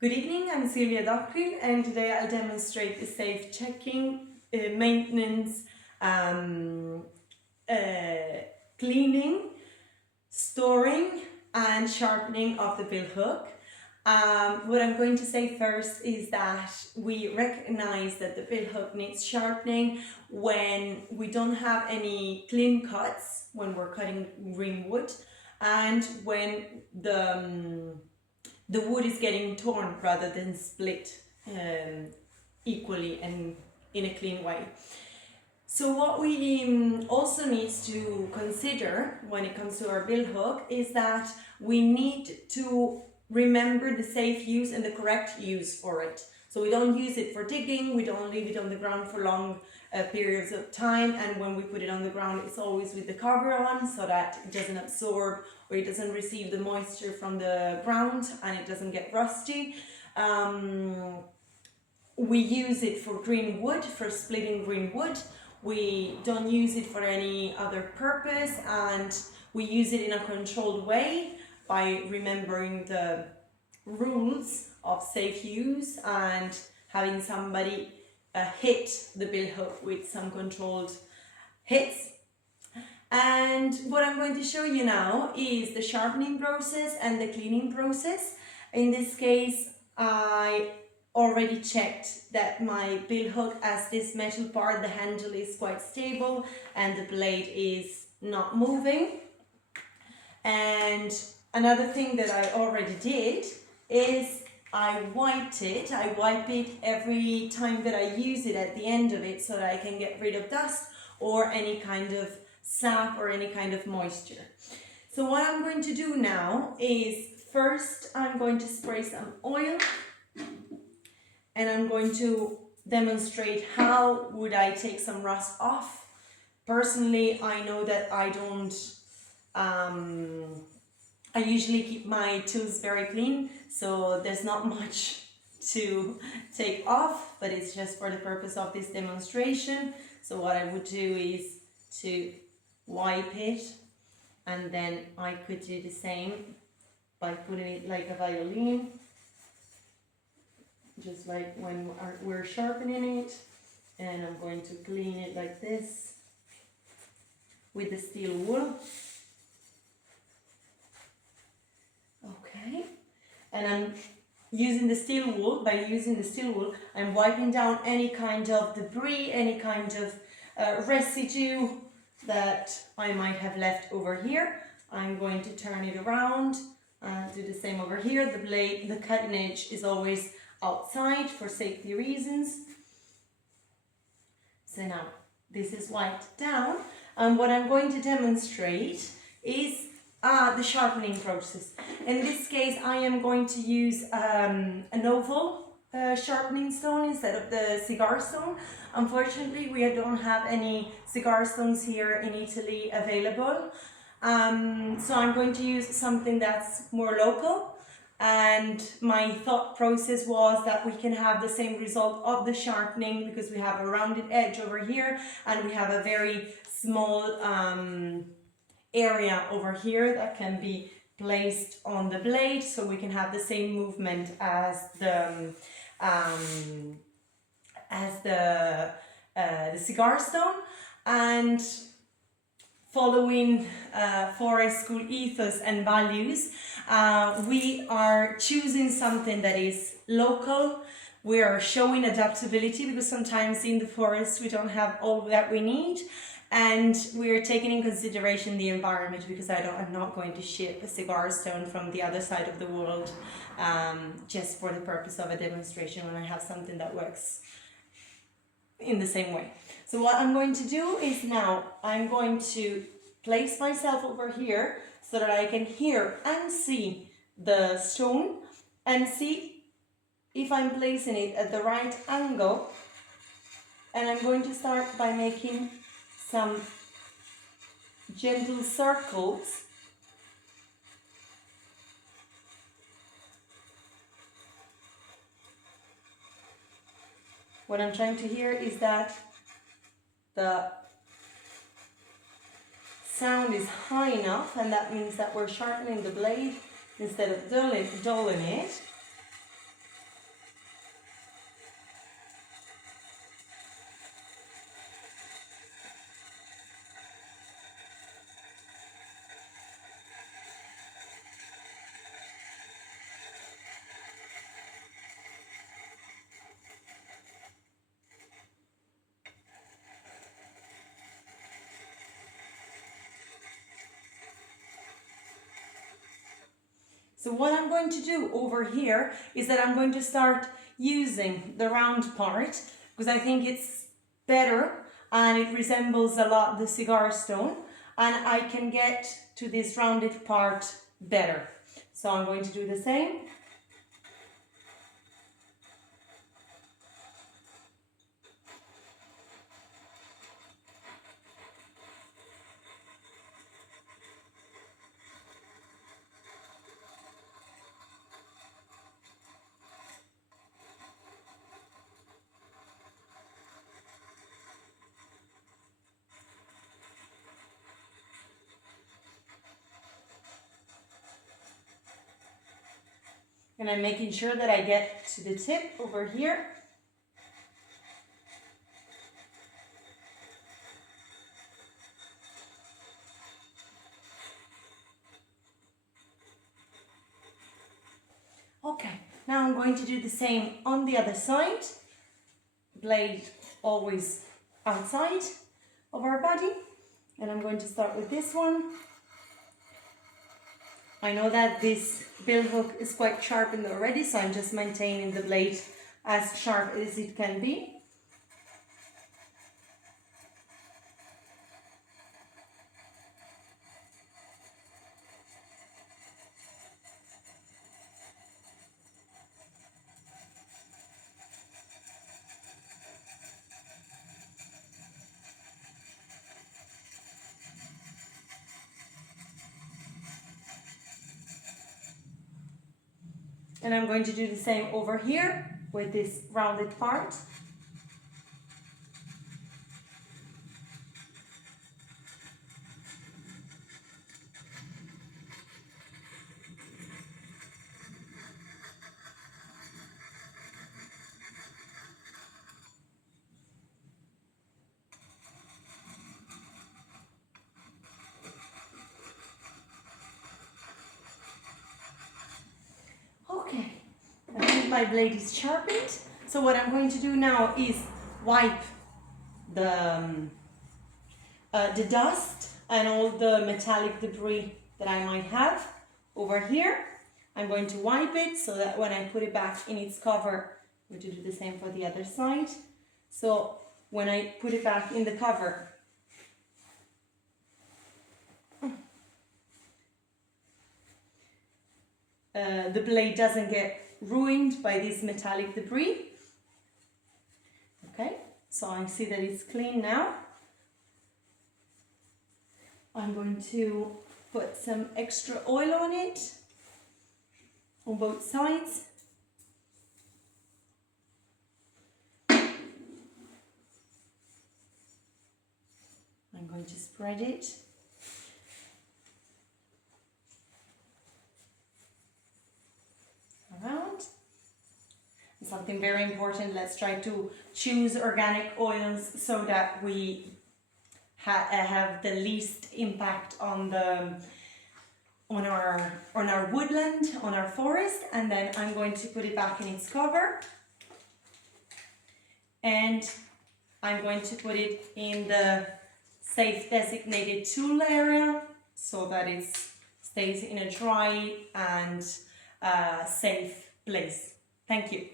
Good evening, I'm Silvia Dockrill, and today I'll demonstrate the safe checking, maintenance, um, uh, cleaning, storing and sharpening of the bill hook. What I'm going to say first is that we recognize that the bill hook needs sharpening when we don't have any clean cuts, when we're cutting green wood, and when the wood is getting torn rather than split equally and in a clean way. So what we also need to consider when it comes to our bill hook is that we need to remember the safe use and the correct use for it. So we don't use it for digging, we don't leave it on the ground for long periods of time, and when we put it on the ground it's always with the cover on so that it doesn't absorb or it doesn't receive the moisture from the ground and it doesn't get rusty. We use it for green wood, for splitting green wood. We don't use it for any other purpose, and we use it in a controlled way by remembering the rules of safe use and having somebody hit the bill hook with some controlled hits. And what I'm going to show you now is the sharpening process and the cleaning process. In this case, I already checked that my bill hook, as this metal part, the handle is quite stable and the blade is not moving. And another thing that I already did is I wipe it every time that I use it at the end of it so that I can get rid of dust or any kind of sap or any kind of moisture. So what I'm going to do now is first I'm going to spray some oil and I'm going to demonstrate how would I take some rust off. Personally, I know that I don't I usually keep my tools very clean, so there's not much to take off, but it's just for the purpose of this demonstration. So what I would do is to wipe it, and then I could do the same by putting it like a violin, just like when we're sharpening it. And I'm going to clean it like this with the steel wool. Okay, and I'm using the steel wool. By using the steel wool, I'm wiping down any kind of debris, any kind of residue that I might have left over here. I'm going to turn it around and do the same over here. The blade, the cutting edge is always outside for safety reasons. So now this is wiped down, and what I'm going to demonstrate is the sharpening process. In this case, I am going to use an oval sharpening stone instead of the cigar stone. Unfortunately, we don't have any cigar stones here in Italy available. So I'm going to use something that's more local. And my thought process was that we can have the same result of the sharpening because we have a rounded edge over here and we have a very small area over here that can be placed on the blade, so we can have the same movement as the cigar stone. And following forest school ethos and values, we are choosing something that is local. We are showing adaptability because sometimes in the forest we don't have all that we need, and we are taking in consideration the environment because I'm not going to ship a cigar stone from the other side of the world just for the purpose of a demonstration when I have something that works in the same way. So what I'm going to do is now I'm going to place myself over here so that I can hear and see the stone and see if I'm placing it at the right angle. And I'm going to start by making some gentle circles. What I'm trying to hear is that the sound is high enough, and that means that we're sharpening the blade instead of dulling it. So what I'm going to do over here is that I'm going to start using the round part because I think it's better and it resembles a lot the cigar stone, and I can get to this rounded part better. So I'm going to do the same. And I'm making sure that I get to the tip over here. Okay, now I'm going to do the same on the other side. Blade always outside of our body. And I'm going to start with this one. I know that this bill hook is quite sharpened already, so I'm just maintaining the blade as sharp as it can be. And I'm going to do the same over here with this rounded part. Okay, I think my blade is sharpened. So what I'm going to do now is wipe the dust and all the metallic debris that I might have over here. I'm going to wipe it so that when I put it back in its cover, I'm going to do the same for the other side. So when I put it back in the cover, the blade doesn't get ruined by this metallic debris. Okay, so I see that it's clean now. I'm going to put some extra oil on it on both sides. I'm going to spread it. Around. And something very important, let's try to choose organic oils so that we have the least impact on our woodland, on our forest. And then I'm going to put it back in its cover, and I'm going to put it in the safe designated tool area so that it stays in a dry and safe place. Thank you.